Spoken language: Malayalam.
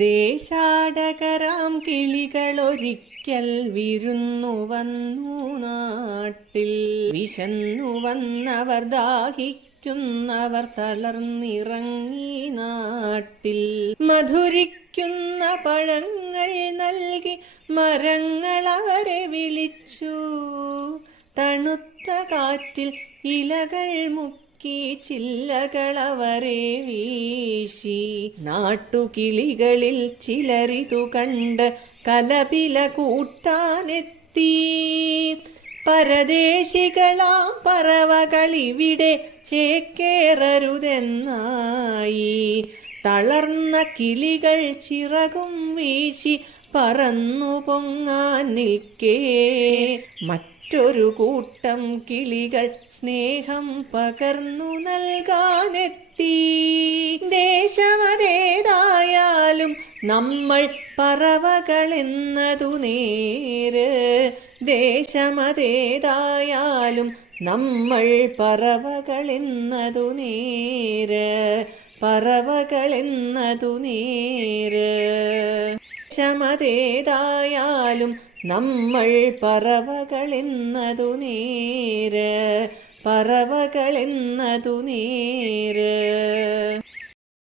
ദേശാടകരാം കിളികളൊരിക്കൽ വിരുന്നു വന്നു നാട്ടിൽ. വിശന്നു വന്നവർ, ദാഹിക്കുന്നവർ തളർന്നിറങ്ങി നാട്ടിൽ. മധുരിക്കുന്ന പഴങ്ങൾ നൽകി മരങ്ങൾ അവരെ വിളിച്ചു. തണുത്ത കാറ്റിൽ ഇലകൾ മുക്കി ചില്ലകളവരെ വീശി. നാട്ടുകിളികളിൽ ചിലരിതു കണ്ട് കലപില കൂട്ടാനെത്തി. പരദേശികളാം പറവകളിവിടെ ചേക്കേറരുതെന്നായി. തളർന്ന കിളികൾ ചിറകും വീശി പറന്നു പൊങ്ങാൻ നിൽക്കേ, മറ്റൊരു കൂട്ടം കിളികൾ സ്നേഹം പകർന്നു നൽകാനെത്തി. ദേശമതേതായാലും നമ്മൾ പറവകളെന്നതു നേര്. ദേശമതേതായാലും നമ്മൾ പറവകളെന്നതു നേര്. പറവകളെന്നതു നേര്. ദേശമതേതായാലും നമ്മൾ പറവകളെന്നതു നേര്. പറവകളെന്നതു നേര്.